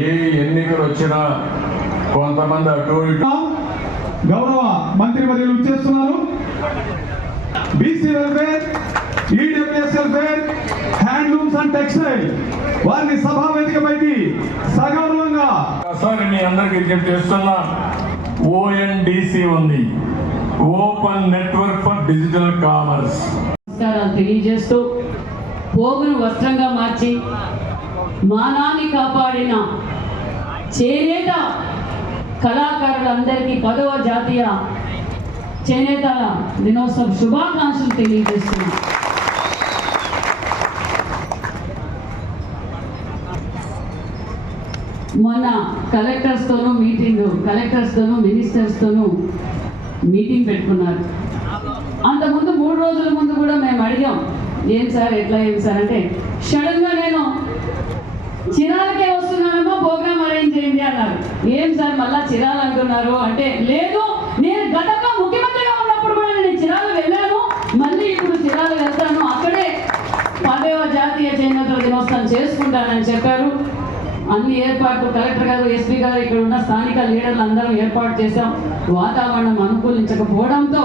ఏ ఎన్నికలు వచ్చినా కొంతమంది అటు ఇటు గౌరవ మంత్రి వర్యులు చేస్తున్నారు. BC welfare, EWS welfare, handlooms and textile వారిని సభా వేదికపైకి సగౌరవంగా సార్ మీ అందరికి విజ్ఞప్తి చేస్తున్నా. ONDC ఉంది, open network for digital commerce. తెలియజేస్తూ పోగును వస్త్రంగా మార్చి మానాన్ని కాపాడిన చేనేత కళాకారులందరికీ 10వ జాతీయ చేనేత దినోత్సవ శుభాకాంక్షలు తెలియజేస్తున్నాం. మొన్న కలెక్టర్స్తోనూ మినిస్టర్స్తోనూ మీటింగ్ పెట్టుకున్నారు. అంతకుముందు 3 రోజుల ముందు కూడా మేము అడిగాం, ఏం సార్ ఎట్లా ఏం సార్ అంటే సడన్గా నేను చిరాలకే వస్తున్నానేమో ప్రోగ్రామ్ అరేంజ్ చేయండి అన్నారు. ఏం సార్ మళ్ళా చిరాలు అంటున్నారు అంటే, లేదు నేను గతంలో ముఖ్యమంత్రిగా ఉన్నప్పుడు కూడా నేను చిరాలు వెళ్ళాను, మళ్ళీ ఇప్పుడు చిరాలు వెళ్తాను, అక్కడే 10వ జాతీయ చేనేత దినోత్సవం చేసుకుంటానని చెప్పారు. అన్ని ఏర్పాట్లు కలెక్టర్ గారు, ఎస్పీ గారు, ఇక్కడ ఉన్న స్థానిక లీడర్లు అందరం ఏర్పాటు చేశాం. వాతావరణం అనుకూలించకపోవడంతో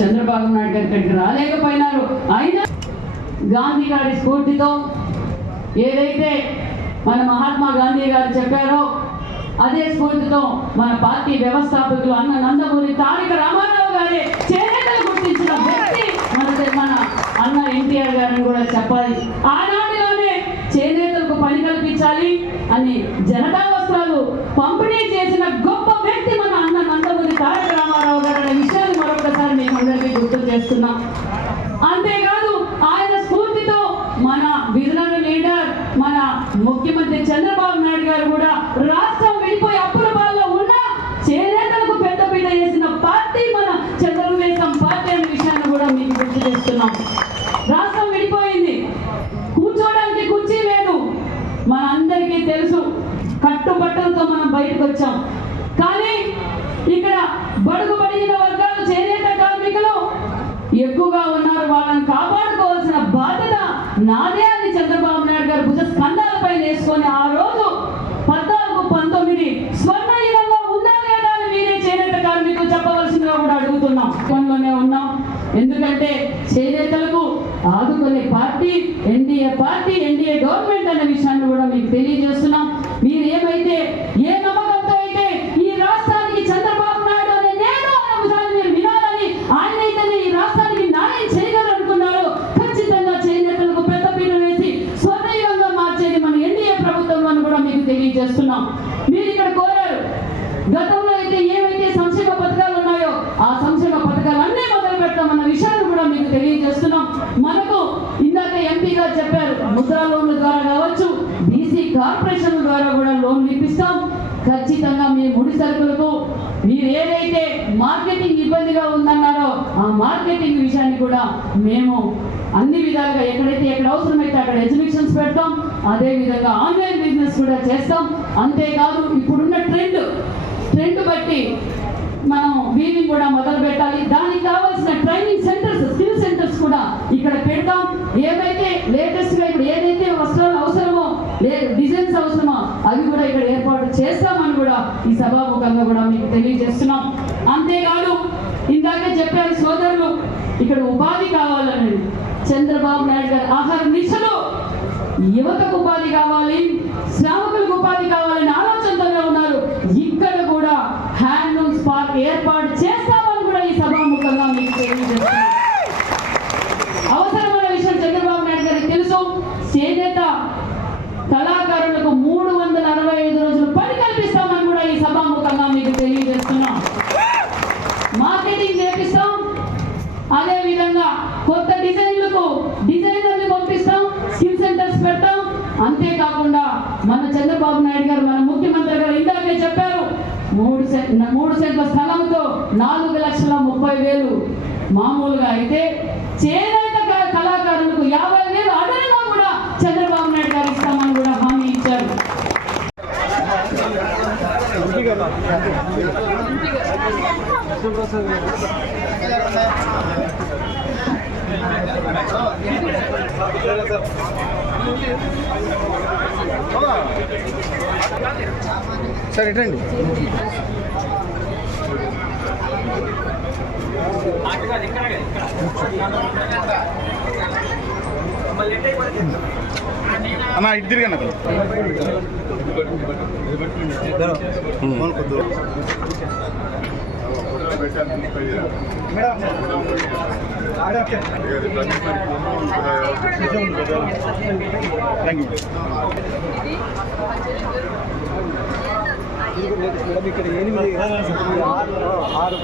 చంద్రబాబు నాయుడు గారు ఇక్కడికి రాలేకపోయినారు. అయినా గాంధీ గారి స్ఫూర్తితో ఏదైతే మన మహాత్మా గాంధీ గారు చెప్పారో అదే స్ఫూర్తితో మన పార్టీ వ్యవస్థాపకులు అన్న నందమూరి తారక రామారావు గారే చేనేతలు గుర్తించిన వ్యక్తి మన అన్న ఎన్టీఆర్ గారిని కూడా చెప్పాలి. ఆనాటిలోనే చేనేతలకు పని కల్పించాలి అని జనతా వస్త్రాలు పంపిణీ చేసిన గొప్ప వ్యక్తి మన అన్న నందమూరి తారక రామారావు గారు అనే విషయాన్ని మరొకసారి మేము అందరికీ గుర్తు చేస్తున్నాం. అంతేకాదు ఆయన స్ఫూర్తితో మన విజనరీ లీడర్ మన ముఖ్యమంత్రి చంద్రబాబు నాయుడు గారు కూడా రాష్ట్రం విడిపోయి అప్పుల పాలలో ఉన్న చేనేతలకు పెద్దపీట వేసిన పార్టీ మన తెలుగుదేశం పార్టీ అనే విషయాన్ని కూడా మీకు గుర్తు చేస్తున్నాం. రాష్ట్రం విడిపోయింది, కూర్చోడానికి కుర్చీ లేదు, మనందరికీ తెలుసు. కట్టుబట్టలతో మనం బయటకు వచ్చాం. కానీ ఇక్కడ బడుగు బడిగిన వర్గాలు చేనేత కార్మికులు ఎక్కువగా ఉన్నారు. వాళ్ళని కాపాడుకోవాల్సిన బాధ్యత నాదే అని చంద్రబాబు నాయుడు గారు భుజ స్కంధాలపై వేసుకొని ఆ రోజు 14-19 స్వర్ణ యుగంలో ఉందా లేదా అని మీరే చేనేత కార్మికులు చెప్పవలసిందిగా కూడా అడుగుతున్నాం. పనిలోనే ఉన్నాం. ఎందుకంటే చేనేతలకు ఆదుకునే పార్టీ ఎన్డీఏ గవర్నమెంట్ అనే విషయాన్ని కూడా మీకు తెలియజేస్తున్నాం. మీరు ఏమైతే ఏ నమ్మకంతో అయితే ఈ రాష్ట్రానికి చంద్రబాబు నాయుడు అనే నేను అనే విషయాన్ని మీరు వినాలని, ఆయన అయితేనే ఈ రాష్ట్రానికి న్యాయం చేయగలనుకున్నారో ఖచ్చితంగా చేనేతలకు పెద్దపీట వేసి స్వర్ణయుగంగా మార్చేది మన ఎన్డీఏ ప్రభుత్వం అని కూడా మీకు తెలియజేస్తున్నాం. మీరు ఇక్కడ కోరారు, గతంలో అయితే ఏవైతే సంక్షేమ పథకాలు ఉన్నాయో ఆ సంక్షేమ పథకాలన్నీ మొదలు పెడతామన్న విషయాన్ని కూడా మీకు తెలియజేస్తున్నాం. మనకు ఇందాక ఎంపీ గారు చెప్పారు, ముద్రా లోన్ల ద్వారా కావచ్చు, బీసీ కార్పొరేషన్ల ద్వారా కూడా లోన్లు ఇప్పిస్తాం. ఖచ్చితంగా మీ ముడి సరుకులకు మీరు ఏదైతే మార్కెటింగ్ ఇబ్బందిగా ఉందన్నారో ఆ మార్కెటింగ్ విషయాన్ని కూడా మేము అన్ని విధాలుగా ఎక్కడ అవసరమైతే అక్కడ ఎగ్జిబిషన్స్ పెడతాం. అదే విధంగా ఆన్లైన్ బిజినెస్ కూడా చేస్తాం. అంతేకాదు ఇప్పుడున్న ట్రెండ్ బట్టి మనం వీవింగ్ కూడా మొదలు పెట్టాలి. దానికి కావాల్సిన ట్రైనింగ్ సెంటర్స్, స్కిల్ సెంటర్స్ కూడా ఇక్కడ పెడతాం. ఏవైతే లేటెస్ట్ గా ఇప్పుడు ఏదైతే వస్త్రాలు అవసరమో, డిజైన్స్ అవసరమో అవి కూడా ఇక్కడ ఏర్పాటు చేస్తామని కూడా ఈ సభాముఖంగా కూడా మీకు తెలియజేస్తున్నాం. అంతేకాదు ఇందాకే చెప్పారు సోదరులు, ఇక్కడ ఉపాధి కావాలనేది చంద్రబాబు నాయుడు గారు ఆహార నిశలో యువతకు ఉపాధి కావాలి, శ్రామికులకు ఉపాధి కావాలని ఆలోచనతో ఉన్నారు. ఇక్కడ కూడా హ్యాండ్లూమ్స్ పార్క్ ఏర్పాటు చేస్తామని కూడా ఈ సభాముఖంగా మీకు తెలియజేస్తున్నాం. అవసరమైన విషయం చంద్రబాబు నాయుడు గారికి తెలుసు. చేనేత కళాకారులకు 365 రోజులు పని కల్పిస్తామని కూడా ఈ సభాముఖంగా మీకు తెలియజేస్తున్నాం. మార్కెటింగ్ చేపిస్తాం. అదే విధంగా కొత్త డిజైనర్లు పంపిస్తాం, స్కిల్ సెంటర్స్ పెడతాం. అంతేకాకుండా మన చంద్రబాబు నాయుడు గారు మన ముఖ్యమంత్రి గారు ఇందాకే చెప్పారు, 3 సెంట్ల స్థలంతో 4,30,000 మామూలుగా అయితే చేనేత కళాకారులకు 50,000 అదనంగా కూడా చంద్రబాబు నాయుడు గారు ఇస్తామని కూడా హామీ ఇచ్చారు. సార్ ఇటండి. అన్న ఇటు తిరిగండి అక్కడ. Thank you. ఇక్కడ 8 6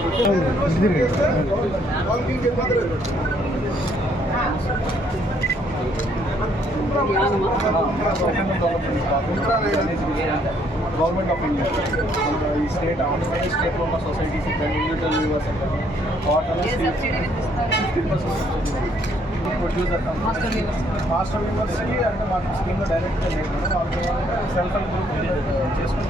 గవర్నమెంట్ ఆఫ్ ఇండియా ఈ స్టేట్ ఆంధ్రప్రదేశ్ స్టేట్లో ఉన్న societies individual viewers producer master వ్యూవర్స్కి అంటే మాకు స్కీమ్లో డైరెక్ట్గా లేదు వాళ్ళకి సెల్ఫ్ హెల్ప్ గ్రూప్ చేసుకొని